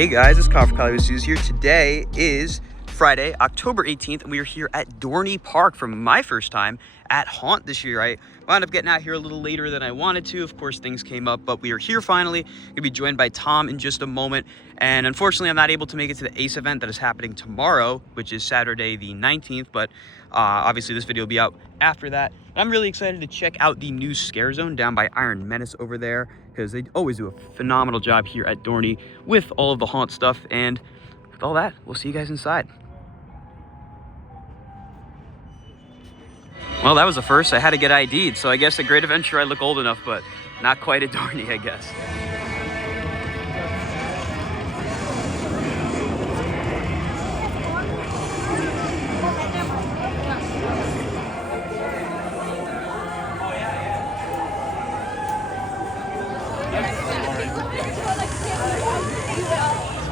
Hey guys, it's Coffee with here. Today is Friday, October 18th, and we are here at Dorney Park for my first time at Haunt this year. I wound up getting out here a little later than I wanted to. Of course, things came up, but we are here finally. Gonna be joined by Tom in just a moment. And unfortunately, I'm not able to make it to the ACE event that is happening tomorrow, which is Saturday the 19th, but obviously this video will be out after that. I'm really excited to check out the new scare zone down by Iron Menace over there, because they always do a phenomenal job here at Dorney with all of the haunt stuff. And with all that, we'll see you guys inside. Well, that was the first. I had to get ID'd, so I guess at Great Adventure I look old enough, but not quite at Dorney, I guess.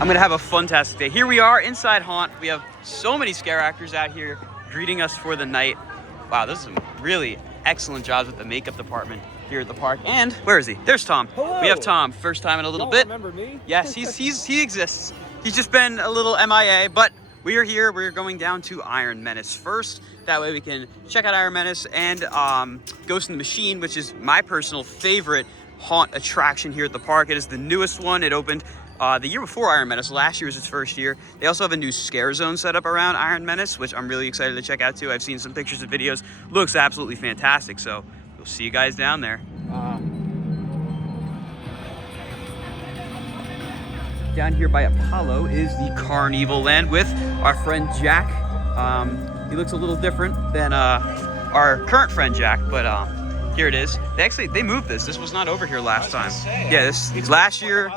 I'm gonna have a fantastic day. Here we are inside Haunt. We have so many scare actors out here greeting us for the night. Wow, there's some really excellent jobs with the makeup department here at the park. And where is he? There's Tom. Hello. We have Tom, first time in a little bit. Remember me? Yes, he exists. He's just been a little MIA, but we are here. We're going down to Iron Menace first. That way we can check out Iron Menace and Ghost in the Machine, which is my personal favorite haunt attraction here at the park. It is the newest one. It opened the year before Iron Menace. Last year was its first year. They also have a new scare zone set up around Iron Menace, which I'm really excited to check out too. I've seen some pictures and videos. Looks absolutely fantastic. So we'll see you guys down there. Down here by Apollo is the Carnival Land with our friend Jack. He looks a little different than our current friend Jack, but here it is. They moved this. This was not over here last time. Yeah, this last year.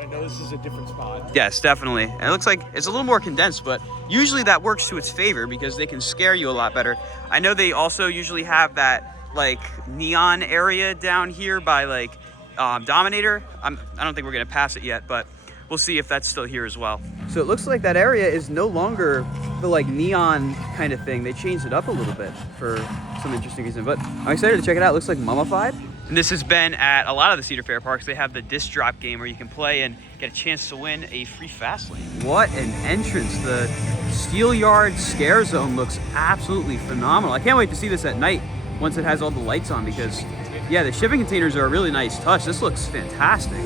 I know this is a different spot. Yes, definitely. And it looks like it's a little more condensed, but usually that works to its favor because they can scare you a lot better. I know they also usually have that like neon area down here by like Dominator. I don't think we're gonna pass it yet, but we'll see if that's still here as well. So it looks like that area is no longer the like neon kind of thing. They changed it up a little bit for some interesting reason, but I'm excited to check it out. It looks like Mummified. And this has been at a lot of the Cedar Fair parks. They have the disc drop game where you can play and get a chance to win a free fast lane. What an entrance. The Steel Yard Scare Zone looks absolutely phenomenal. I can't wait to see this at night once it has all the lights on because, yeah, the shipping containers are a really nice touch. This looks fantastic.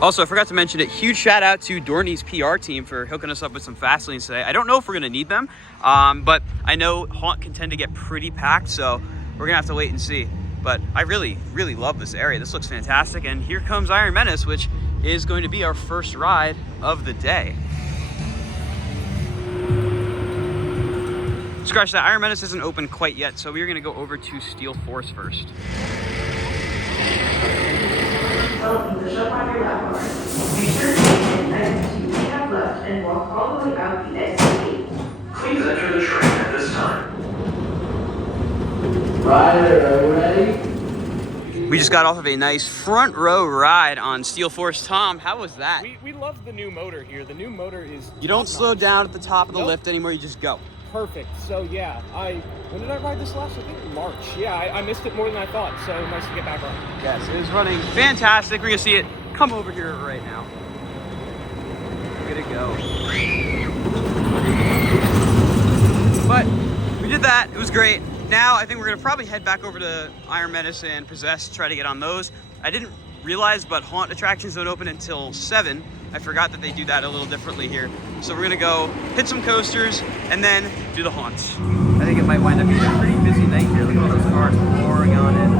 Also, I forgot to mention it, huge shout out to Dorney's PR team for hooking us up with some fast lanes today. I don't know if we're gonna need them, but I know Haunt can tend to get pretty packed, so we're gonna have to wait and see. But I really, really love this area. This looks fantastic. And here comes Iron Menace, which is going to be our first ride of the day. Scratch that, Iron Menace isn't open quite yet, so we're gonna go over to Steel Force first. Welcome to the shop on your left arm. Be sure to take the exit you may have left and walk all the way out the exit gate. Please enter the train at this time. Rider, ready? We just got off of a nice front row ride on Steel Force. Tom, how was that? We love the new motor here. The new motor is You don't slow down at the top of the Nope. lift anymore, you just go. perfect. So yeah, when did I ride this last? I think March. Yeah, I missed it more than I thought. So nice to get back on. Yes, it is running fantastic. We're gonna see it come over here right now. Way to go. But we did that, it was great. Now I think we're gonna probably head back over to Iron Menace and Possess, try to get on those. I didn't realize, but haunt attractions don't open until 7. I forgot that they do that a little differently here. So we're gonna go hit some coasters and then do the haunts. I think it might wind up being a pretty busy night here. Look at all those cars pouring on in.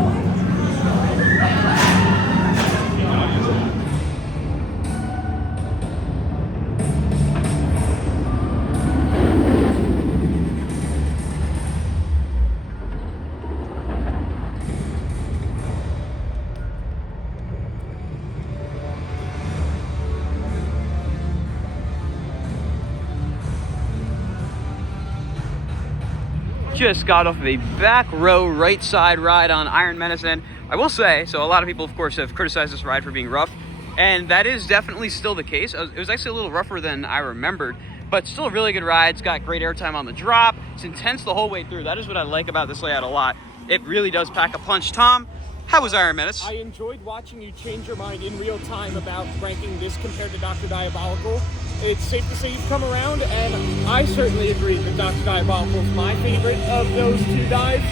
Just got off of a back row right side ride on Iron Menace, and I will say, so a lot of people of course have criticized this ride for being rough, and that is definitely still the case. It was actually a little rougher than I remembered, but still a really good ride. It's got great airtime on the drop. It's intense the whole way through. That is what I like about this layout a lot. It really does pack a punch. Tom, How was Iron Menace? I enjoyed watching you change your mind in real time about ranking this compared to Dr. Diabolical. It's safe to say you've come around, and I certainly agree that Dr. Diabolical is my favorite of those two dives,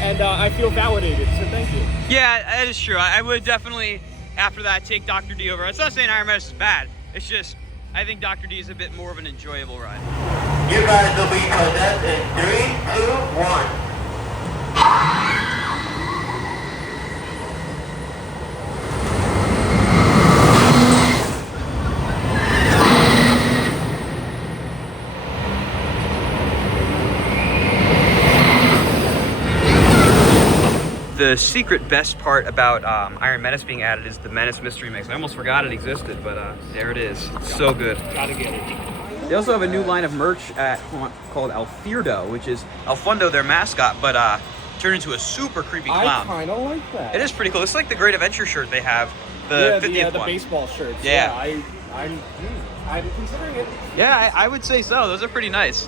and I feel validated, so thank you. Yeah, that is true. I would definitely, after that, take Dr. D over. It's not saying Iron Menace is bad. It's just, I think Dr. D is a bit more of an enjoyable ride. You guys will be possessed in 3, 2, 1. The secret best part about Iron Menace being added is the Menace Mystery Mix. I almost forgot it existed, but there it is. It's so good. Gotta get it. They also have a new line of merch at Haunt called Alfirdo, which is Alfundo, their mascot, but turned into a super creepy clown. I kinda like that. It is pretty cool. It's like the Great Adventure shirt they have, the 50th the one. baseball shirts. Yeah. I'm considering it. Yeah, I would say so. Those are pretty nice.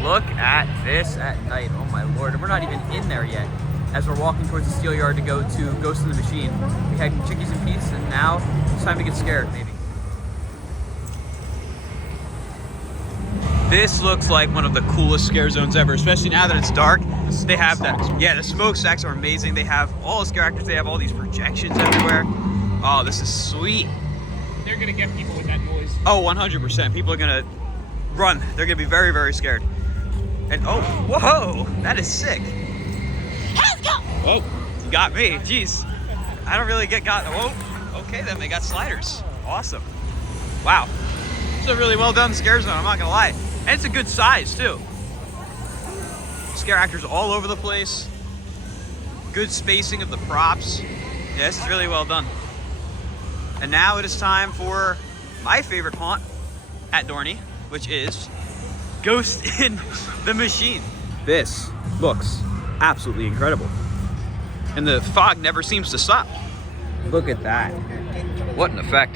Look at this at night. Oh my lord. And we're not even in there yet. As we're walking towards the steel yard to go to Ghost in the Machine. We had Chickies and Pete's, and now it's time to get scared, maybe. This looks like one of the coolest scare zones ever, especially now that it's dark. They have that. Yeah, the smokestacks are amazing. They have all the scare actors. They have all these projections everywhere. Oh, this is sweet. They're gonna get people with that noise. Oh, 100%. People are gonna run. They're gonna be very, very scared. And oh, whoa, that is sick. Let's go. Whoa, you got me. Jeez, I don't really get got. Whoa, okay then, they got sliders. Awesome. Wow, it's a really well done scare zone. I'm not gonna lie, and it's a good size too. Scare actors all over the place. Good spacing of the props. Yeah, this is really well done. And now it is time for my favorite haunt at Dorney, which is Ghost in the Machine. This looks absolutely incredible. And the fog never seems to stop. Look at that. What an effect.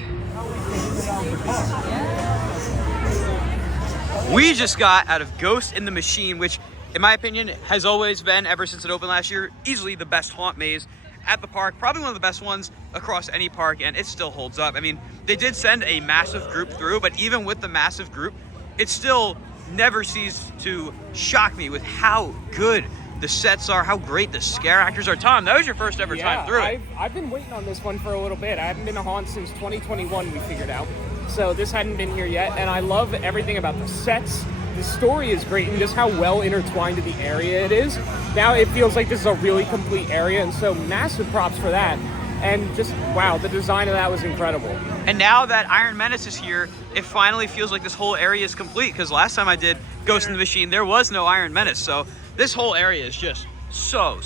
We just got out of Ghost in the Machine, which in my opinion has always been, ever since it opened last year, easily the best haunt maze at the park. Probably one of the best ones across any park, and it still holds up. I mean, they did send a massive group through, but even with the massive group, it still never ceased to shock me with how good the sets are, how great the scare actors are. Tom, that was your first ever time through it. I've been waiting on this one for a little bit. I haven't been to haunt since 2021, we figured out. So this hadn't been here yet, and I love everything about the sets. The story is great, and just how well intertwined to the area it is. Now it feels like this is a really complete area, and so massive props for that. And just, wow, the design of that was incredible. And now that Iron Menace is here, it finally feels like this whole area is complete, because last time I did Ghost in the Machine, there was no Iron Menace. So this whole area is just so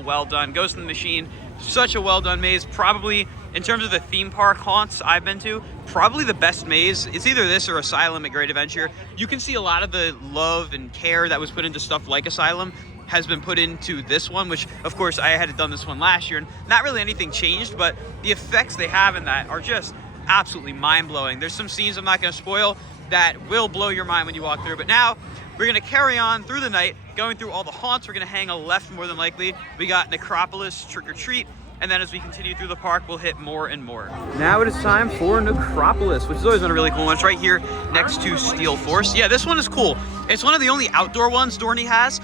well done. Ghost in the Machine, such a well done maze. Probably, in terms of the theme park haunts I've been to, probably the best maze. It's either this or Asylum at Great Adventure. You can see a lot of the love and care that was put into stuff like Asylum has been put into this one, which of course I had done this one last year, and not really anything changed, but the effects they have in that are just absolutely mind-blowing. There's some scenes I'm not going to spoil that will blow your mind when you walk through, but now we're going to carry on through the night, going through all the haunts. We're going to hang a left more than likely. We got Necropolis, Trick or Treat, and then as we continue through the park, we'll hit more and more. Now it is time for Necropolis, which has always been a really cool one. It's right here next to Steel Force. Yeah, this one is cool. It's one of the only outdoor ones Dorney has,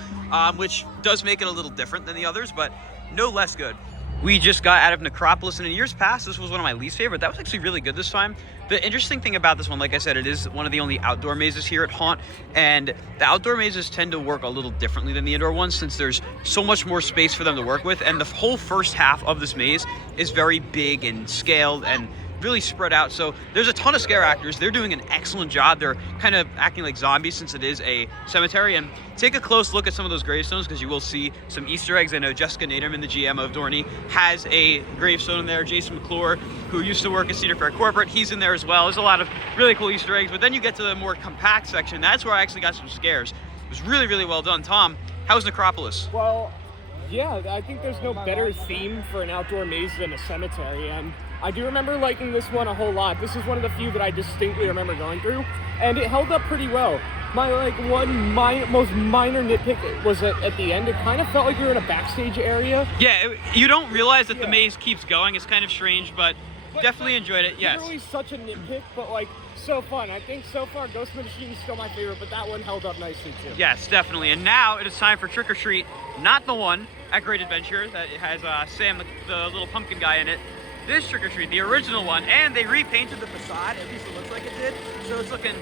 which does make it a little different than the others, but no less good. We just got out of Necropolis, and in years past, this was one of my least favorite. That was actually really good this time. The interesting thing about this one, like I said, it is one of the only outdoor mazes here at Haunt, and the outdoor mazes tend to work a little differently than the indoor ones, since there's so much more space for them to work with, and the whole first half of this maze is very big and scaled and really spread out. So there's a ton of scare actors. They're doing an excellent job. They're kind of acting like zombies since it is a cemetery. And take a close look at some of those gravestones, because you will see some Easter eggs. I know Jessica Naderman, the GM of Dorney, has a gravestone in there. Jason McClure, who used to work at Cedar Fair Corporate, he's in there as well. There's a lot of really cool Easter eggs. But then you get to the more compact section. That's where I actually got some scares. It was really well done. Tom, how was Necropolis? Well, yeah, I think there's no better theme for an outdoor maze than a cemetery, and I do remember liking this one a whole lot. This is one of the few that I distinctly remember going through, and it held up pretty well. My like most minor nitpick was at the end. It kind of felt like we were in a backstage area. Yeah, you don't realize that the maze keeps going. It's kind of strange, but definitely enjoyed it. Yes. Literally such a nitpick, but like so fun. I think so far Ghost Machine is still my favorite, but that one held up nicely too. Yes, definitely. And now it is time for Trick or Treat, not the one at Great Adventure that has Sam, the little pumpkin guy in it. This Trick or Treat, the original one, and they repainted the facade. At least it looks like it did. So it's looking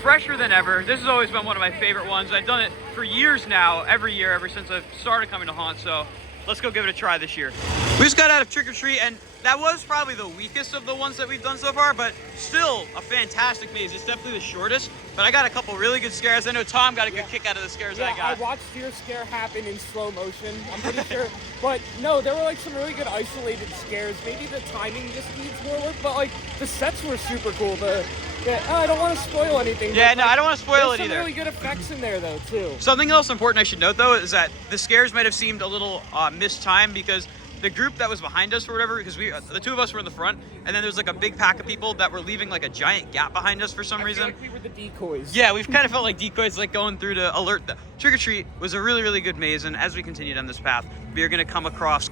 fresher than ever. This has always been one of my favorite ones. I've done it for years now, every year, ever since I've started coming to haunt. So let's go give it a try this year. We just got out of Trick or Treat, and that was probably the weakest of the ones that we've done so far, but still a fantastic maze. It's definitely the shortest, but I got a couple really good scares. I know Tom got a good kick out of the scares I got. I watched your scare happen in slow motion, I'm pretty sure. But no, there were like some really good isolated scares. Maybe the timing just needs more work, but like the sets were super cool. I don't want to spoil anything. Yeah, but, no, I don't want to spoil it there's either. some really good effects in there though too. Something else important I should note though is that the scares might have seemed a little mistimed because the group that was behind us or whatever, because the two of us were in the front, and then there's like a big pack of people that were leaving like a giant gap behind us for some reason. I feel like we were the decoys. Yeah, we've kind of felt like decoys, like going through to alert them. Trick or Treat was a really, really good maze, and as we continue down this path, we are going to come across,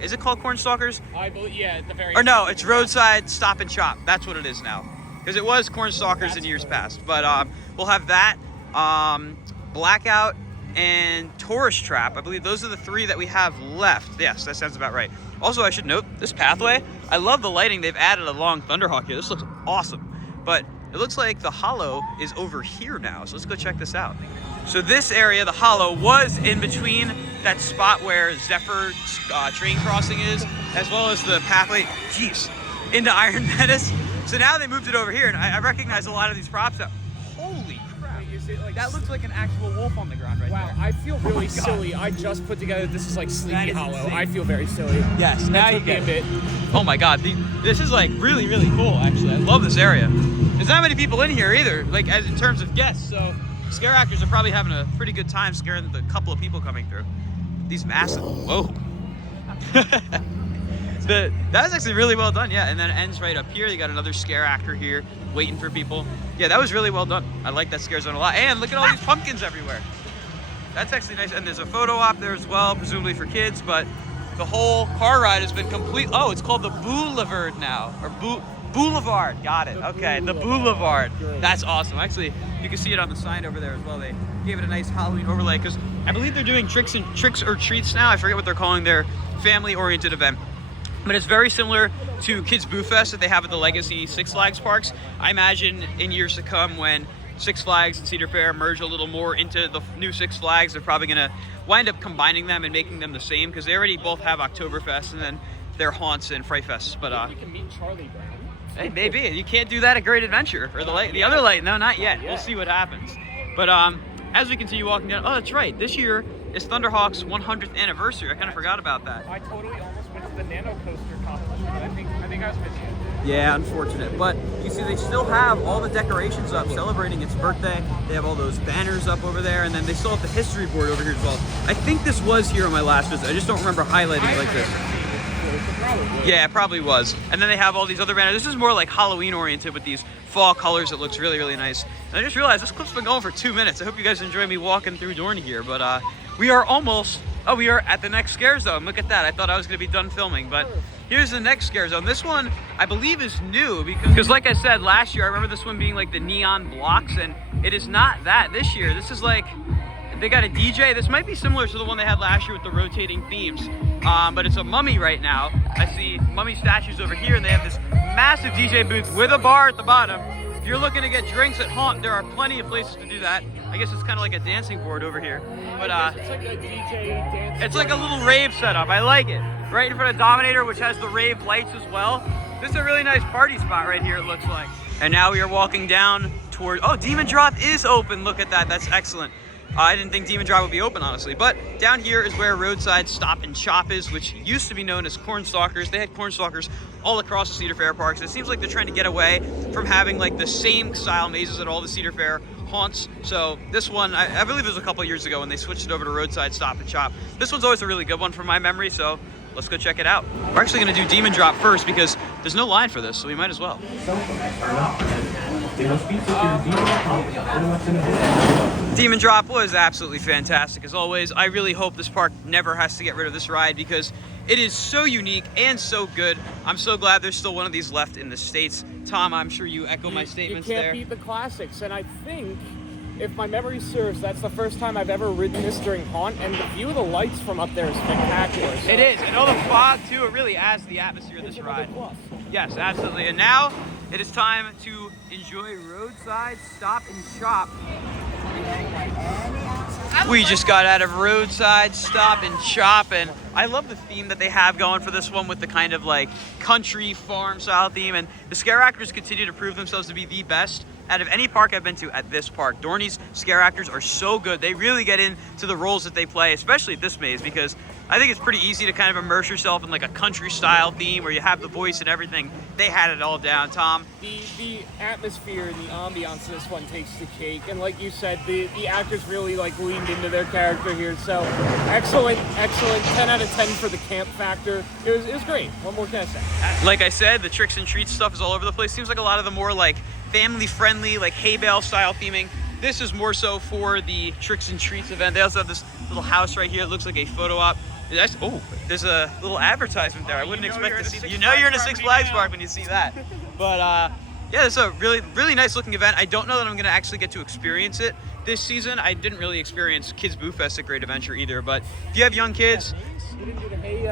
is it called Cornstalkers? I believe, yeah, at the very Or no, it's Roadside Stop and Shop. That's what it is now. Because it was Cornstalkers in years past. But we'll have that, Blackout, and Tourist Trap. I believe those are the three that we have left. Yes, that sounds about right. Also, I should note, this pathway, I love the lighting. They've added a long Thunderhawk here. This looks awesome. But it looks like the hollow is over here now. So let's go check this out. So this area, the hollow, was in between that spot where Zephyr train crossing is, as well as the pathway, jeez, into Iron Menace. So now they moved it over here, and I recognize a lot of these props now. Holy crap. Is it like That looks like an actual wolf on the ground right wow, there. I feel really God. silly. I just put together this is like That Sleepy is Hollow. insane. I feel very silly. Yes, now you took me get a bit. Oh my God, this is like really, really cool actually. I love this area. There's not many people in here either, like as in terms of guests, so scare actors are probably having a pretty good time scaring the couple of people coming through. These massive, whoa. That was actually really well done, yeah, and then it ends right up here. You got another scare actor here waiting for people. Yeah, that was really well done. I like that scare zone a lot. And look at all these pumpkins everywhere. That's actually nice. And there's a photo op there as well, presumably for kids, but the whole car ride has been complete. Oh, it's called the Boulevard now, or Boulevard. Got it. Okay, the Boulevard. That's awesome. Actually, you can see it on the sign over there as well. They gave it a nice Halloween overlay because I believe they're doing tricks or treats now. I forget what they're calling their family-oriented event. But it's very similar to Kids Boo Fest that they have at the Legacy Six Flags parks. I imagine in years to come when Six Flags and Cedar Fair merge a little more into the new Six Flags, they're probably going to wind up combining them and making them the same because they already both have Oktoberfest and then their haunts and Fright Fests. But We can meet Charlie Brown. hey, maybe you can't do that at Great Adventure or the other light. No, not yet. We'll see what happens. But as we continue walking down, oh, that's right. This year is Thunderhawk's 100th anniversary. I kind of forgot about that. I totally almost went to the Nano Coaster competition, but I think I was missing it. Yeah, unfortunate. But you see they still have all the decorations up celebrating its birthday. They have all those banners up over there, and then they still have the history board over here as well. I think this was here on my last visit. I just don't remember highlighting it like this. Yeah, it probably was. And then they have all these other banners. This is more like Halloween oriented with these fall colors. It looks really, really nice. And I just realized this clip's been going for 2 minutes. I hope you guys enjoy me walking through Dorney here. But we are almost, we are at the next scare zone. Look at that. I thought I was going to be done filming, but here's the next scare zone. This one, I believe, is new because like I said, last year, I remember this one being like the neon blocks, and it is not that this year. This is like, they got a DJ. This might be similar to the one they had last year with the rotating themes, but it's a mummy right now. I see mummy statues over here, and they have this massive DJ booth with a bar at the bottom. If you're looking to get drinks at Haunt, there are plenty of places to do that. I guess it's kind of like a dancing board over here. But It's like a DJ dance. it's like a little rave setup. I like it. Right in front of Dominator, which has the rave lights as well. This is a really nice party spot right here, it looks like. And now we are walking down toward, oh, Demon Drop is open. Look at that, that's excellent. I didn't think Demon Drop would be open, honestly. But down here is where Roadside Stop and Shop is, which used to be known as Cornstalkers. They had Cornstalkers all across the Cedar Fair parks. It seems like they're trying to get away from having like the same style mazes at all the Cedar Fair haunts. So this one, I believe it was a couple years ago when they switched it over to Roadside Stop and Shop. This one's always a really good one from my memory, so let's go check it out. We're actually gonna do Demon Drop first because there's no line for this, so we might as well. Demon Drop was absolutely fantastic as always. I really hope this park never has to get rid of this ride because it is so unique and so good. I'm so glad there's still one of these left in the States. Tom, I'm sure you echo my statements there. You can't beat the classics, and I think, if my memory serves, that's the first time I've ever ridden this during Haunt, and the view of the lights from up there is spectacular. So it is, and all the fog too, it really adds to the atmosphere of this ride. Yes, absolutely. And now it is time to enjoy Roadside Stop and Shop. We just got out of Roadside Stop and Shop, and I love the theme that they have going for this one with the kind of like country farm style theme, and the scare actors continue to prove themselves to be the best out of any park I've been to at this park. Dorney's scare actors are so good. They really get into the roles that they play, especially at this maze, because I think it's pretty easy to kind of immerse yourself in like a country style theme where you have the voice and everything. They had it all down, Tom. The atmosphere and the ambiance of this one takes the cake, and like you said, the actors really like leaned into their character here. So excellent, 10 out of 10 for the camp factor. It was great. What more can I say? Like I said, the tricks and treats stuff is all over the place. Seems like a lot of the more like family friendly, like hay bale style theming. This is more so for the tricks and treats event. They also have this little house right here. It looks like a photo op. Oh, there's a little advertisement there. I wouldn't expect to see. You know you're in a Six Flags park when you see that. But yeah, it's a really nice looking event. I don't know that I'm gonna actually get to experience it this season. I didn't really experience Kids Boo Fest at Great Adventure either. But if you have young kids, you didn't do the hay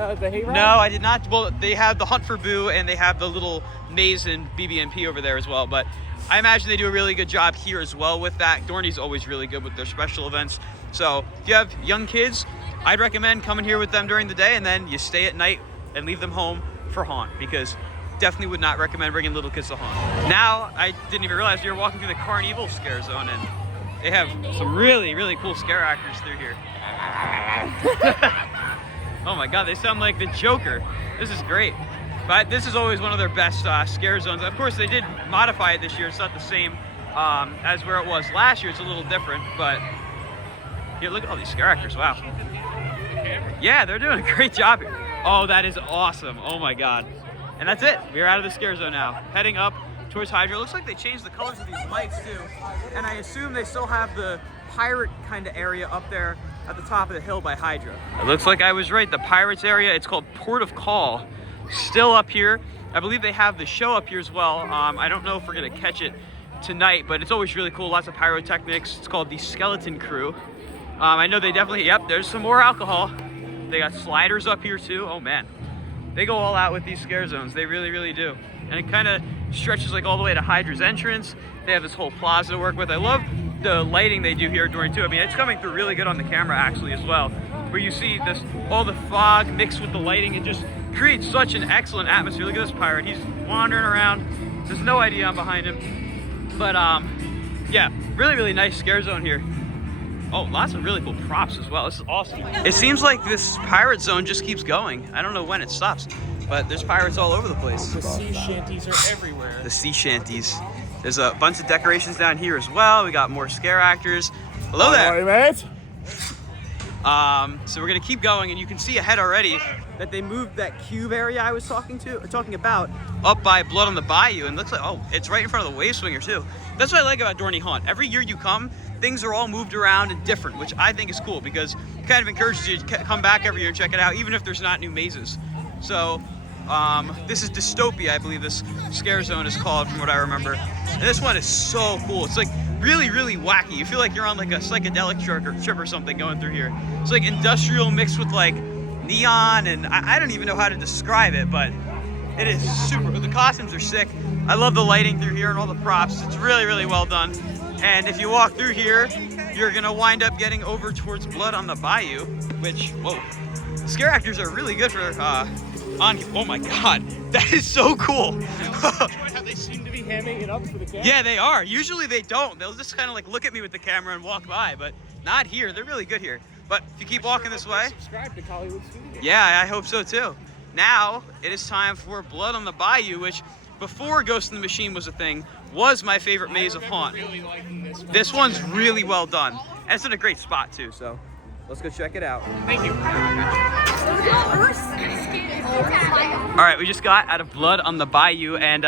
ride? No, I did not. Well, they have the Hunt for Boo and they have the little maze and BB&P over there as well. But I imagine they do a really good job here as well with that. Dorney's always really good with their special events. So if you have young kids, I'd recommend coming here with them during the day and then you stay at night and leave them home for Haunt, because definitely would not recommend bringing little kids to Haunt. Now, I didn't even realize you were walking through the Carnival scare zone, and they have some really cool scare actors through here. Oh my God, they sound like the Joker. This is great. But this is always one of their best scare zones. Of course, they did modify it this year. It's not the same as where it was last year. It's a little different, but here, look at all these scare actors. Wow. Yeah, they're doing a great job here. Oh, that is awesome. Oh my God. And that's it. We're out of the scare zone now. Heading up towards Hydra. It looks like they changed the colors of these lights too. And I assume they still have the pirate kind of area up there at the top of the hill by Hydra. It looks like I was right. The pirates area, it's called Port of Call. Still up here. I believe they have the show up here as well. I don't know if we're gonna catch it tonight, but it's always really cool. Lots of pyrotechnics. It's called the Skeleton Crew. I know they definitely, yep, there's some more alcohol. They got sliders up here too. Oh man, they go all out with these scare zones. They really do. And it kind of stretches like all the way to Hydra's entrance. They have this whole plaza to work with. I love the lighting they do here during too. I mean, it's coming through really good on the camera actually as well, where you see this, all the fog mixed with the lighting. It just creates such an excellent atmosphere. Look at this pirate. He's wandering around. There's no idea I'm behind him. But yeah, really nice scare zone here. Oh, lots of really cool props as well. This is awesome. It seems like this pirate zone just keeps going. I don't know when it stops, but there's pirates all over the place. The sea shanties are everywhere. The sea shanties. There's a bunch of decorations down here as well. We got more scare actors. Hello there. Hi, mate. So we're gonna keep going, and you can see ahead already that they moved that cube area I was talking about up by Blood on the Bayou, and looks like, oh, it's right in front of the wave swinger too. That's what I like about Dorney Haunt. Every year you come, things are all moved around and different, which I think is cool because it kind of encourages you to come back every year and check it out, even if there's not new mazes. So this is Dystopia, I believe this scare zone is called, from what I remember. And this one is so cool. It's like really wacky. You feel like you're on like a psychedelic trip or something going through here. It's like industrial mixed with like neon, and I don't even know how to describe it, but it is super. The costumes are sick. I love the lighting through here and all the props. It's really well done. And if you walk through here, you're gonna wind up getting over towards Blood on the Bayou, which, whoa, scare actors are really good for oh my God, that is so cool. How they seem to be hamming it up for the camera. Yeah, they are. Usually they don't. They'll just kind of like look at me with the camera and walk by, but not here. They're really good here. But if you keep walking this way. Subscribe to Hollywood Studios. Yeah, I hope so too. Now it is time for Blood on the Bayou, which before Ghost in the Machine was a thing, was my favorite maze of Haunt. Really liking this one. This one's really well done. And it's in a great spot too, so let's go check it out. Thank you. All right, we just got out of Blood on the Bayou, and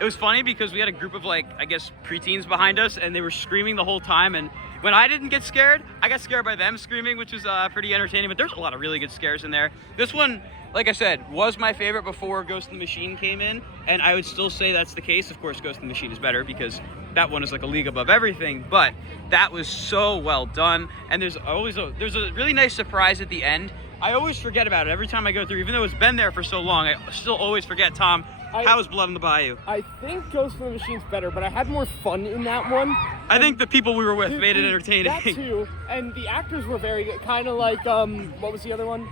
it was funny because we had a group of like, I guess, preteens behind us, and they were screaming the whole time. And when I didn't get scared, I got scared by them screaming, which was pretty entertaining. But there's a lot of really good scares in there. This one, like I said, was my favorite before Ghost in the Machine came in, and I would still say that's the case. Of course, Ghost in the Machine is better because that one is like a league above everything, but that was so well done. And there's a really nice surprise at the end. I always forget about it every time I go through, even though it's been there for so long. I still always forget. Tom, how was Blood on the Bayou? I think Ghost in the Machine's better, but I had more fun in that one. I think the people we were with made it entertaining. That too, and the actors were very good. Kind of like, what was the other one?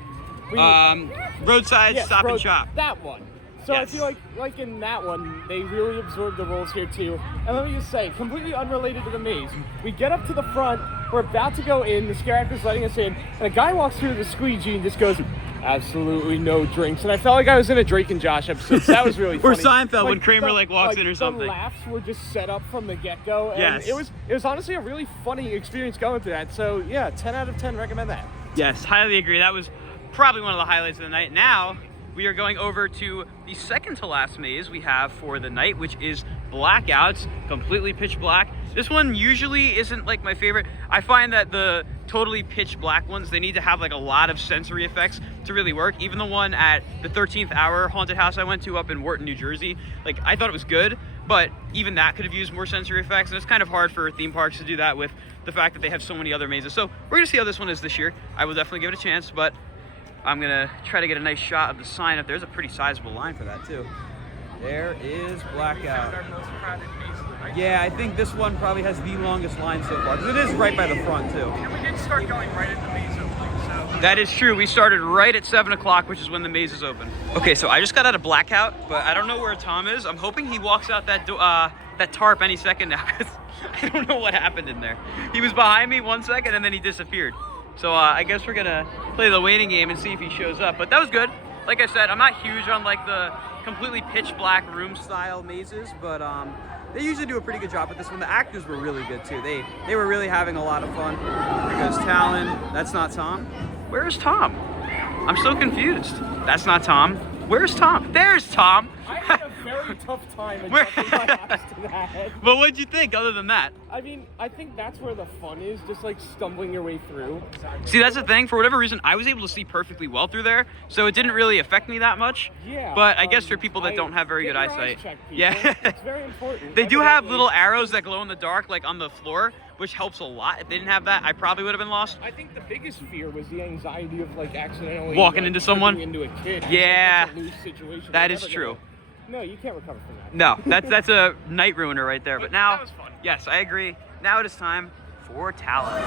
Roadside, yes, Stop and Shop. That one. So Yes. I feel like in that one, they really absorbed the roles here too. And let me just say, completely unrelated to the maze, we get up to the front, we're about to go in, the scare actor's letting us in, and a guy walks through the squeegee and just goes, absolutely no drinks. And I felt like I was in a Drake and Josh episode. So that was really Or funny. Seinfeld when Kramer walks in or something. The laughs were just set up from the get-go. And Yes. it was honestly a really funny experience going through that. So yeah, 10 out of 10, recommend that. Yes, highly agree. That was probably one of the highlights of the night. Now, we are going over to the second to last maze we have for the night, which is Blackouts, completely pitch black. This one usually isn't like my favorite. I find that the totally pitch black ones, they need to have like a lot of sensory effects to really work. Even the one at the 13th Hour haunted house I went to up in Wharton, New Jersey, like I thought it was good, but even that could have used more sensory effects, and it's kind of hard for theme parks to do that with the fact that they have so many other mazes. So we're gonna see how this one is this year. I will definitely give it a chance, but I'm gonna try to get a nice shot of the sign up. There's a pretty sizable line for that too. There is Blackout. Yeah, I think this one probably has the longest line so far, because it is right by the front too. And we did start going right at the maze opening, so. That is true. We started right at 7 o'clock, which is when the maze is open. Okay, so I just got out of Blackout, but I don't know where Tom is. I'm hoping he walks out that tarp any second now, because I don't know what happened in there. He was behind me 1 second and then he disappeared. So I guess we're gonna play the waiting game and see if he shows up. But that was good. Like I said, I'm not huge on like the completely pitch black room style mazes, but they usually do a pretty good job with this one. The actors were really good too. They were really having a lot of fun. There goes Talon. That's not Tom. Where is Tom? I'm so confused. That's not Tom. Where's Tom? There's Tom. I had a very tough time adjusting my eyes to that. But what'd you think other than that? I mean, I think that's where the fun is, just like stumbling your way through. See, that's the thing. For whatever reason, I was able to see perfectly well through there, so it didn't really affect me that much. Yeah. But I guess for people that don't have very get good your eyes eyesight. checked, people. Yeah. It's very important. They do have Evidently. little arrows that glow in the dark, like on the floor, which helps a lot. If they didn't have that, I probably would have been lost. I think the biggest fear was the anxiety of like accidentally Walking like, into someone? tripping into a kid. Yeah. That's a loose situation. That You're is never true. No, you can't recover from that. No, that's a night ruiner right there. But now, that was fun. yes, I agree. Now it is time for Talon.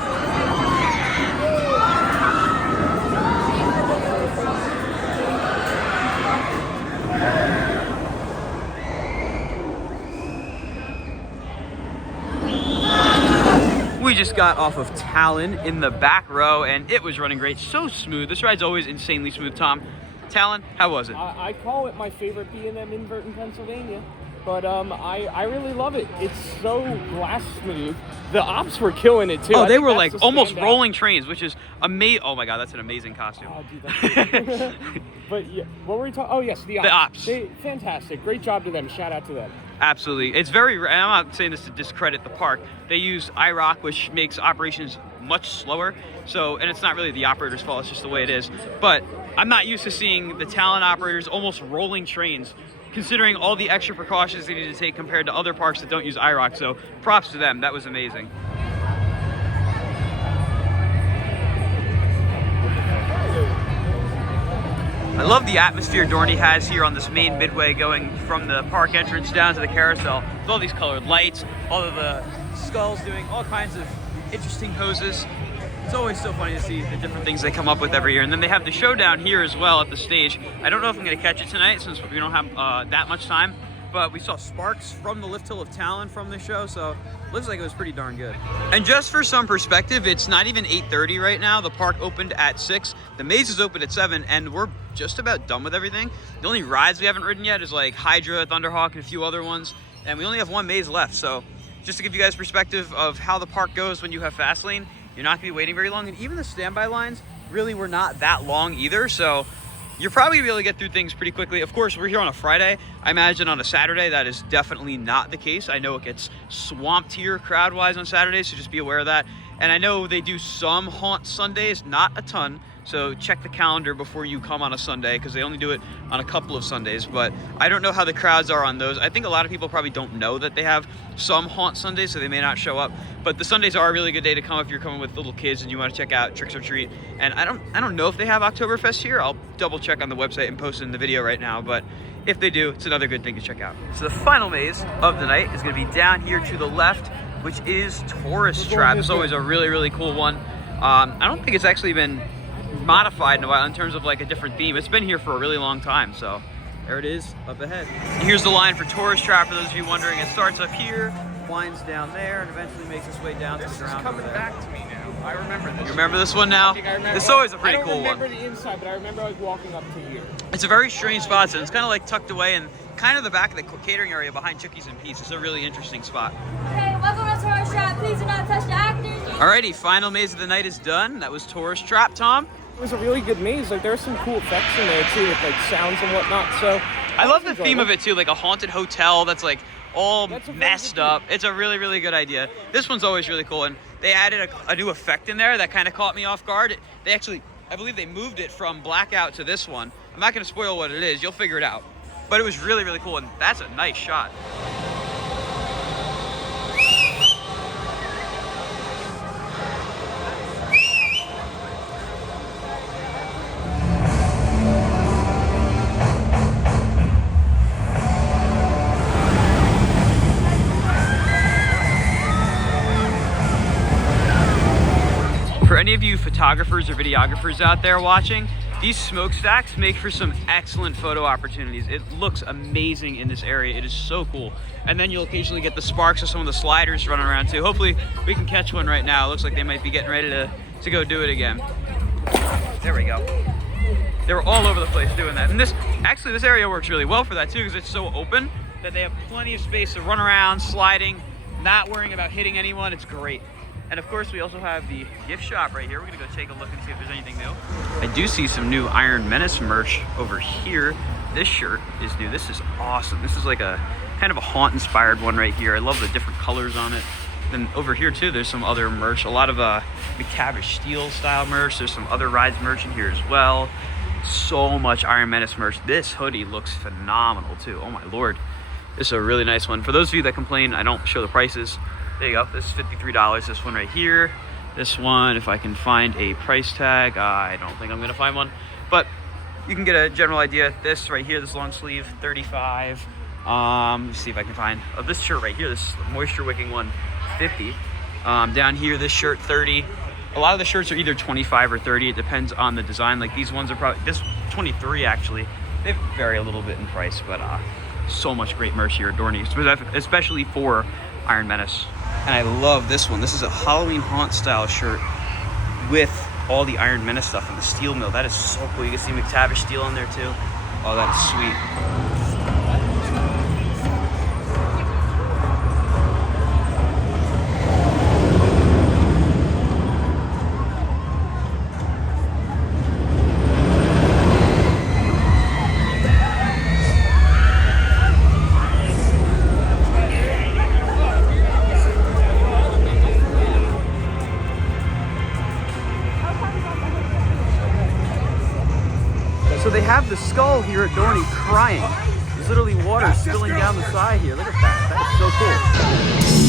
We just got off of Talon in the back row, and it was running great. So smooth. This ride's always insanely smooth, Tom. Talon, how was it? I call it my favorite B&M invert in Pennsylvania. But I really love it. It's so glass smooth. The ops were killing it too. Oh, I they think were that's like the almost standout. rolling trains, which is amazing. Oh my God, that's an amazing costume. Oh, dude, that's great. But yeah, what were we talking? Oh yes, the ops. The ops. Fantastic. Great job to them. Shout out to them. Absolutely. It's very, and I'm not saying this to discredit the park. They use IROC, which makes operations much slower. So, and it's not really the operator's fault, it's just the way it is. But I'm not used to seeing the Talon operators almost rolling trains, considering all the extra precautions they need to take compared to other parks that don't use IROC. So props to them. That was amazing. I love the atmosphere Dorney has here on this main midway going from the park entrance down to the carousel. With all these colored lights, all of the skulls doing all kinds of interesting poses. It's always so funny to see the different things they come up with every year. And then they have the showdown here as well at the stage. I don't know if I'm going to catch it tonight since we don't have that much time. But we saw sparks from the lift hill of Talon from the show, so looks like it was pretty darn good. And just for some perspective, it's not even 8:30 right now. The park opened at 6. The maze is open at 7, and we're just about done with everything. The only rides we haven't ridden yet is like Hydra, Thunderhawk, and a few other ones. And we only have one maze left, so just to give you guys perspective of how the park goes when you have fast lane, you're not gonna be waiting very long. And even the standby lines really were not that long either, so you're probably gonna be able to get through things pretty quickly. Of course, we're here on a Friday. I imagine on a Saturday, that is definitely not the case. I know it gets swamped here crowd-wise on Saturdays, so just be aware of that. And I know they do some haunt Sundays, not a ton. So check the calendar before you come on a Sunday, because they only do it on a couple of Sundays. But I don't know how the crowds are on those. I think a lot of people probably don't know that they have some haunt Sundays, so they may not show up. But the Sundays are a really good day to come if you're coming with little kids and you want to check out Tricks or Treat. And I don't know if they have Oktoberfest here. I'll double check on the website and post it in the video right now. But if they do, it's another good thing to check out. So the final maze of the night is going to be down here to the left, which is Tourist Trap. It's always a really, really cool one. I don't think it's actually been modified in a while in terms of like a different theme. It's been here for a really long time, so there it is up ahead. Here's the line for Tourist Trap, for those of you wondering. It starts up here, winds down there, and eventually makes its way down to the ground. This is coming back to me now. I remember this. You remember this one now? This is always a pretty cool one. I don't remember the inside, but I remember like walking up to here. It's a very strange spot, so it's kind of like tucked away in kind of the back of the catering area behind Chookies and Pete's. It's a really interesting spot. Okay, welcome to Tourist Trap. Please do not touch the actors. Alrighty, final maze of the night is done. That was Tourist Trap, Tom. It was a really good maze. Like there's some cool effects in there too, with like sounds and whatnot. So I love the theme of it too, like a haunted hotel that's like all messed up. It's a really, really good idea. This one's always really cool, and they added a new effect in there that kind of caught me off guard. They actually, I believe they moved it from Blackout to this one. I'm not going to spoil what it is. You'll figure it out. But it was really, really cool, and that's a nice shot. For any of you photographers or videographers out there watching, these smokestacks make for some excellent photo opportunities. It looks amazing in this area. It is so cool. And then you'll occasionally get the sparks of some of the sliders running around too. Hopefully we can catch one right now. It looks like they might be getting ready to go do it again. There we go. They were all over the place doing that. And this area works really well for that too, because it's so open that they have plenty of space to run around, sliding, not worrying about hitting anyone. It's great. And of course, we also have the gift shop right here. We're gonna go take a look and see if there's anything new. I do see some new Iron Menace merch over here. This shirt is new. This is awesome. This is like a kind of a haunt inspired one right here. I love the different colors on it. Then over here too, there's some other merch. A lot of McTavish Steel style merch. There's some other rides merch in here as well. So much Iron Menace merch. This hoodie looks phenomenal too. Oh my Lord. This is a really nice one. For those of you that complain I don't show the prices, there you go. This is $53. This one right here. This one, if I can find a price tag, I don't think I'm gonna find one, but you can get a general idea. This right here, this long sleeve, $35. Let's see if I can find this shirt right here. This moisture wicking one, $50. Down here, this shirt, $30. A lot of the shirts are either $25 or $30. It depends on the design. Like these ones are probably this $23 actually. They vary a little bit in price, but so much great merch here at Dorney, especially for Iron Menace. And I love this one. This is a Halloween haunt style shirt with all the Iron Menace stuff and the steel mill. That is so cool. You can see McTavish Steel on there too. Oh, that is sweet. So they have the skull here at Dorney crying. There's literally water spilling down the side here. Look at that. That is so cool.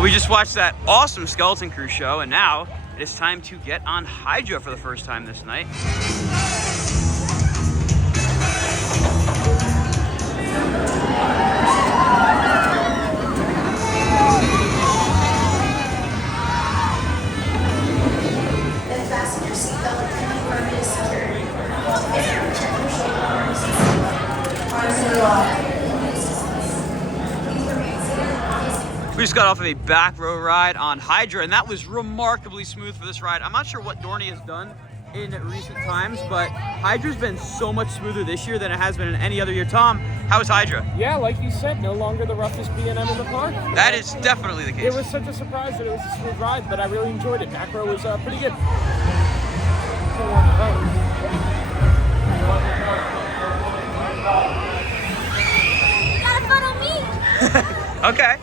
But we just watched that awesome Skeleton Crew show, and now it is time to get on Hydra for the first time this night. Then fasten your seatbelt and confirm it is secured. We just got off of a back row ride on Hydra, and that was remarkably smooth for this ride. I'm not sure what Dorney has done in recent times, but Hydra's been so much smoother this year than it has been in any other year. Tom, how is Hydra? Yeah, like you said, no longer the roughest B&M in the park. That is definitely the case. It was such a surprise that it was a smooth ride, but I really enjoyed it. Back row was pretty good. Got a fun on me. Okay.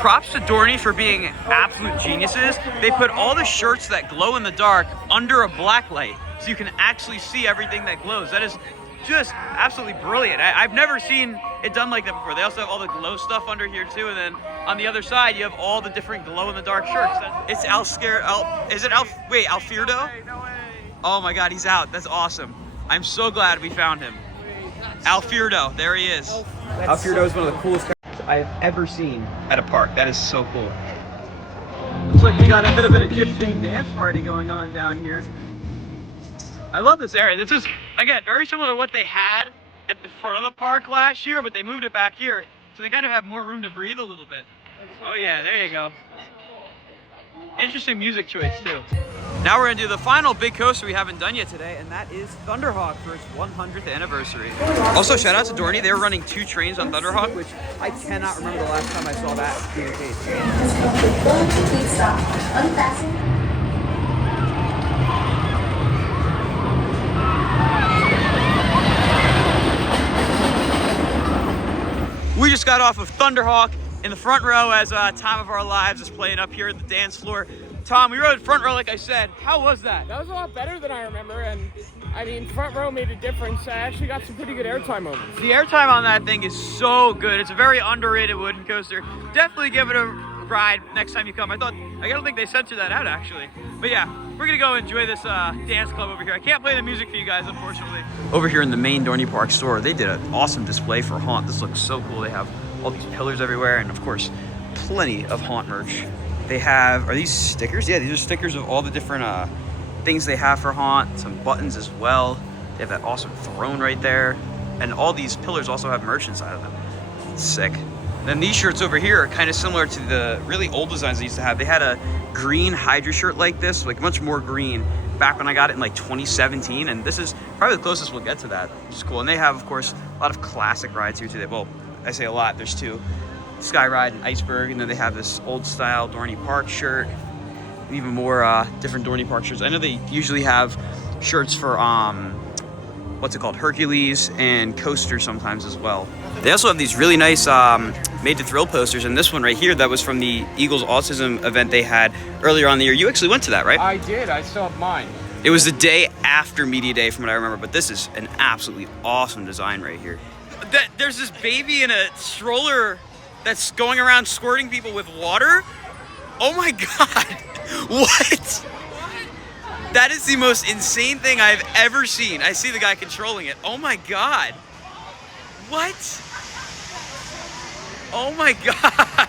Props to Dorney for being absolute geniuses. They put all the shirts that glow in the dark under a black light, so you can actually see everything that glows. That is just absolutely brilliant. I've never seen it done like that before. They also have all the glow stuff under here too, and then on the other side you have all the different glow in the dark shirts. It's Alfredo? Oh my God, he's out. That's awesome. I'm so glad we found him. Alfredo, there he is. Alfredo is one of the coolest characters I've ever seen at a park. That is so cool. Looks like we got a bit of an Egyptian dance party going on down here. I love this area. This is, again, very similar to what they had at the front of the park last year, but they moved it back here, so they kind of have more room to breathe a little bit. Oh yeah, there you go. Interesting music choice too. Now we're gonna do the final big coaster we haven't done yet today, and that is Thunderhawk for its 100th anniversary. Also, shout out to Dorney. They were running 2 trains on Thunderhawk, which I cannot remember the last time I saw that being the case. Please stop. Unfasten. We just got off of Thunderhawk in the front row as Time of Our Lives is playing up here at the dance floor. Tom, we rode front row like I said. How was that? That was a lot better than I remember, and I mean, front row made a difference. I actually got some pretty good airtime moments. The airtime on that thing is so good. It's a very underrated wooden coaster. Definitely give it a ride next time you come. I don't think they censored that out actually. But yeah, we're gonna go enjoy this dance club over here. I can't play the music for you guys, unfortunately. Over here in the main Dorney Park store, they did an awesome display for Haunt. This looks so cool. They have all these pillars everywhere, and of course, plenty of Haunt merch. They have, are these stickers? Yeah, these are stickers of all the different things they have for Haunt. Some buttons as well. They have that awesome throne right there. And all these pillars also have merch inside of them. It's sick. Then these shirts over here are kind of similar to the really old designs they used to have. They had a green Hydra shirt like this, like much more green, back when I got it in like 2017. And this is probably the closest we'll get to that, which is cool. And they have, of course, a lot of classic rides here today. Well, I say a lot, there's 2. Sky Ride and Iceberg, and then they have this old style Dorney Park shirt, even more different Dorney Park shirts. I know they usually have shirts for what's it called, Hercules, and coasters sometimes as well. They also have these really nice Made to Thrill posters, and this one right here that was from the Eagles Autism event they had earlier on in the year. You actually went to that, right? I did. I still have mine. It was the day after Media Day from what I remember, but this is an absolutely awesome design right here. There's this baby in a stroller that's going around squirting people with water. Oh my God, what? That is the most insane thing I've ever seen. I see the guy controlling it. Oh my God. What? Oh my God.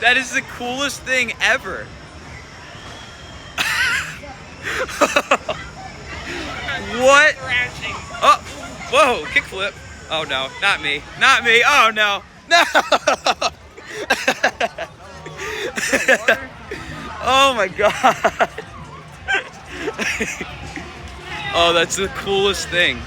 That is the coolest thing ever. What? Oh, whoa, kickflip. Oh no, not me, not me, oh no. No! Oh my God. Oh, that's the coolest thing.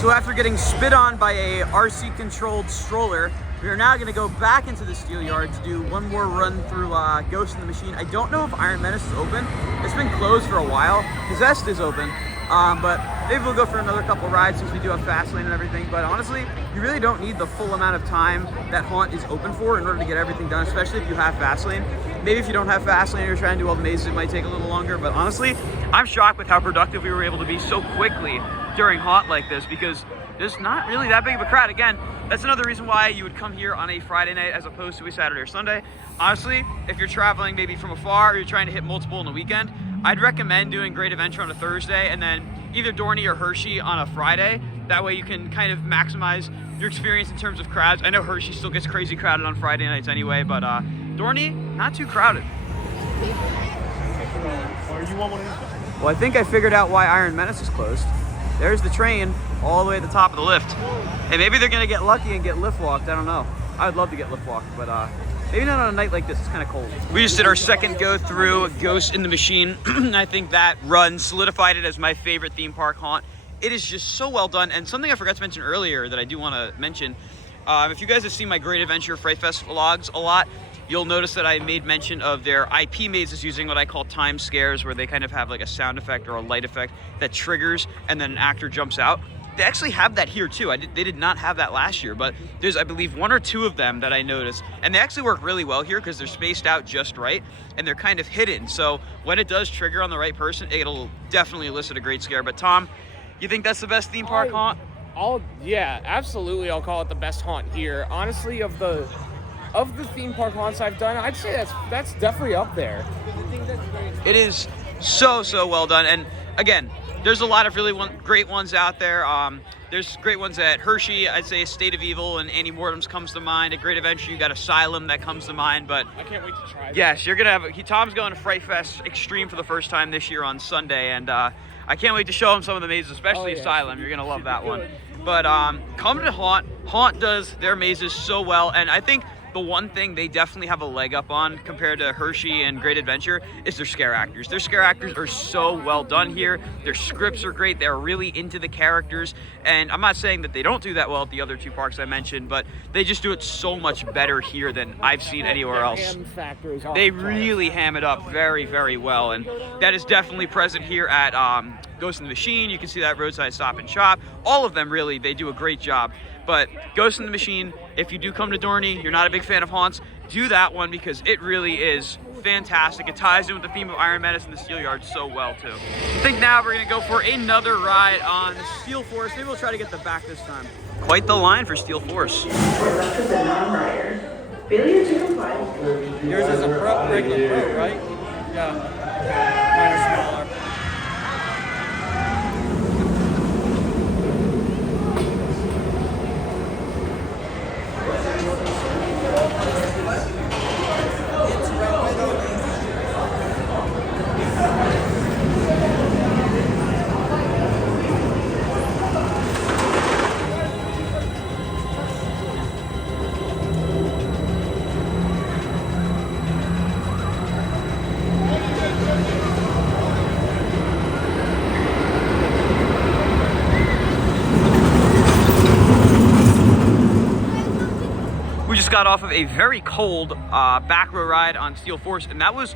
So after getting spit on by a RC controlled stroller, we are now going to go back into the steel yard to do one more run through Ghost in the Machine. I don't know if Iron Menace is open. It's been closed for a while. Possessed is open. But maybe we'll go for another couple rides since we do have Fastlane and everything. But honestly, you really don't need the full amount of time that Haunt is open for in order to get everything done, especially if you have Fastlane. Maybe if you don't have Fastlane and you're trying to do all the mazes, it might take a little longer. But honestly, I'm shocked with how productive we were able to be so quickly during Haunt like this, because there's not really that big of a crowd. Again, that's another reason why you would come here on a Friday night as opposed to a Saturday or Sunday. Honestly, if you're traveling maybe from afar or you're trying to hit multiple on the weekend, I'd recommend doing Great Adventure on a Thursday and then either Dorney or Hershey on a Friday. That way you can kind of maximize your experience in terms of crowds. I know Hershey still gets crazy crowded on Friday nights anyway, but Dorney, not too crowded. Well, I think I figured out why Iron Menace is closed. There's the train all the way at the top of the lift. And maybe they're gonna get lucky and get lift walked, I don't know. I would love to get lift walked, but maybe not on a night like this, it's kind of cold. We just did our second go through Ghost in the Machine. I think that run solidified it as my favorite theme park haunt. It is just so well done. And something I forgot to mention earlier that I do want to mention, if you guys have seen my Great Adventure Fright Fest vlogs a lot, you'll notice that I made mention of their IP mazes using what I call time scares, where they kind of have like a sound effect or a light effect that triggers and then an actor jumps out. They actually have that here too. They did not have that last year, but there's, I believe, 1 or 2 of them that I noticed. And they actually work really well here because they're spaced out just right and they're kind of hidden. So when it does trigger on the right person, it'll definitely elicit a great scare. But Tom, you think that's the best theme park haunt? Yeah, absolutely. I'll call it the best haunt here. Honestly, of the theme park haunts I've done, I'd say that's definitely up there. It is so well done. And again, there's a lot of really great ones out there. There's great ones at Hershey. I'd say State of Evil and Annie Mortem's comes to mind. At Great Adventure, you got Asylum that comes to mind. But I can't wait to try that. Yes, you're gonna have. Tom's going to Fright Fest Extreme for the first time this year on Sunday, and I can't wait to show him some of the mazes, especially Asylum. You're gonna love that one. But come to Haunt. Haunt does their mazes so well, and I think the one thing they definitely have a leg up on compared to Hershey and Great Adventure is their scare actors. Their scare actors are so well done here. Their scripts are great. They're really into the characters. And I'm not saying that they don't do that well at the other 2 parks I mentioned, but they just do it so much better here than I've seen anywhere else. They really ham it up very well. And that is definitely present here at Ghost in the Machine. You can see that Roadside Stop and Shop. All of them, really, they do a great job. But Ghost in the Machine, if you do come to Dorney, you're not a big fan of haunts, do that one because it really is fantastic. It ties in with the theme of Iron Menace and the Steel Yard so well too. I think now we're gonna go for another ride on Steel Force. Maybe we'll try to get the back this time. Quite the line for Steel Force. Left with a non-rider. Failure to comply. Yours is a regular pro, right? Yeah. Mine are smaller. Got off of a very cold back row ride on Steel Force, and that was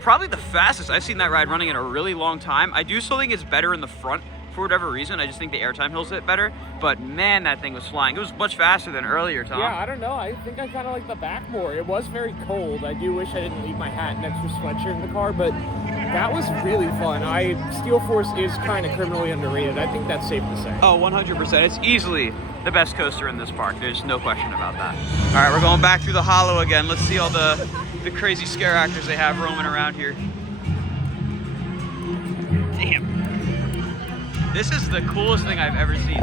probably the fastest I've seen that ride running in a really long time. I do still think it's better in the front for whatever reason. I just think the airtime hills it better, but man, that thing was flying. It was much faster than earlier, Tom. Yeah, I don't know. I think I kind of like the back more. It was very cold. I do wish I didn't leave my hat and extra sweatshirt in the car, but that was really fun. Steel Force is kind of criminally underrated. I think that's safe to say. Oh, 100%. It's easily the best coaster in this park. There's no question about that. All right, we're going back through the hollow again. Let's see all the crazy scare actors they have roaming around here. Damn. This is the coolest thing I've ever seen.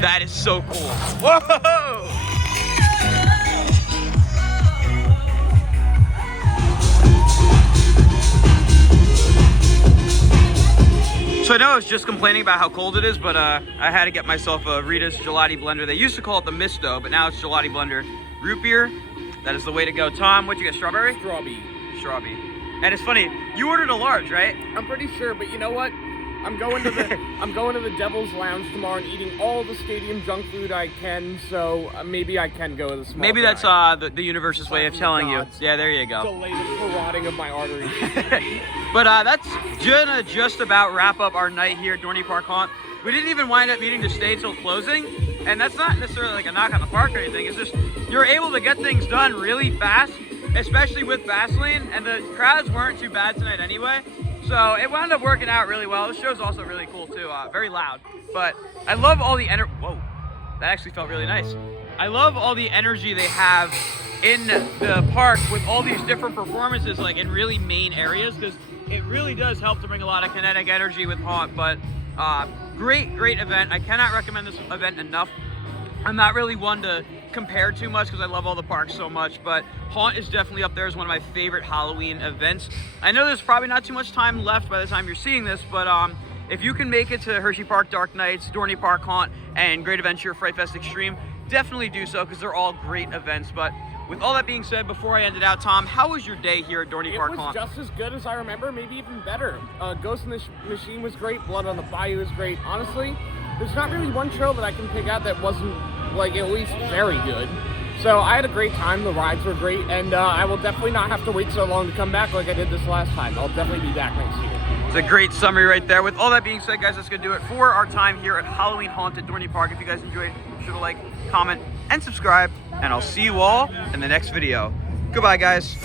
That is so cool. Whoa! So I know I was just complaining about how cold it is, but I had to get myself a Rita's Gelati blender. They used to call it the Misto, but now it's Gelati blender. Root beer, that is the way to go. Tom, what'd you get, strawberry? Strawberry. And it's funny, you ordered a large, right? I'm pretty sure, but you know what? I'm going to the Devil's Lounge tomorrow and eating all the stadium junk food I can, so maybe I can go to the small Maybe fry. that's the universe's way of telling you. Yeah, there you go. Delayed carotting of my arteries. But that's gonna just about wrap up our night here at Dorney Park Haunt. We didn't even wind up needing to stay till closing, and that's not necessarily like a knock on the park or anything. It's just you're able to get things done really fast, especially with Vaseline, and the crowds weren't too bad tonight anyway. So it wound up working out really well. The show's also really cool too, very loud. But I love all the whoa, that actually felt really nice. I love all the energy they have in the park with all these different performances, like in really main areas, because it really does help to bring a lot of kinetic energy with Haunt. But great event. I cannot recommend this event enough. I'm not really one to compare too much because I love all the parks so much, but Haunt is definitely up there as one of my favorite Halloween events. I know there's probably not too much time left by the time you're seeing this, but if you can make it to Hershey Park Dark Nights, Dorney Park Haunt, and Great Adventure Fright Fest Extreme, definitely do so because they're all great events. But with all that being said, before I end it out, Tom, how was your day here at Dorney Park Haunt? It was just as good as I remember, maybe even better. Ghost in the Machine was great, Blood on the Bayou was great. Honestly, there's not really one show that I can pick out that wasn't, like, at least very good. So I had a great time, the rides were great, and I will definitely not have to wait so long to come back like I did this last time. I'll definitely be back next year. It's a great summary right there. With all that being said, guys, that's going to do it for our time here at Halloween Haunt at Dorney Park. If you guys enjoyed, be sure to like, comment, and subscribe, and I'll see you all in the next video. Goodbye, guys.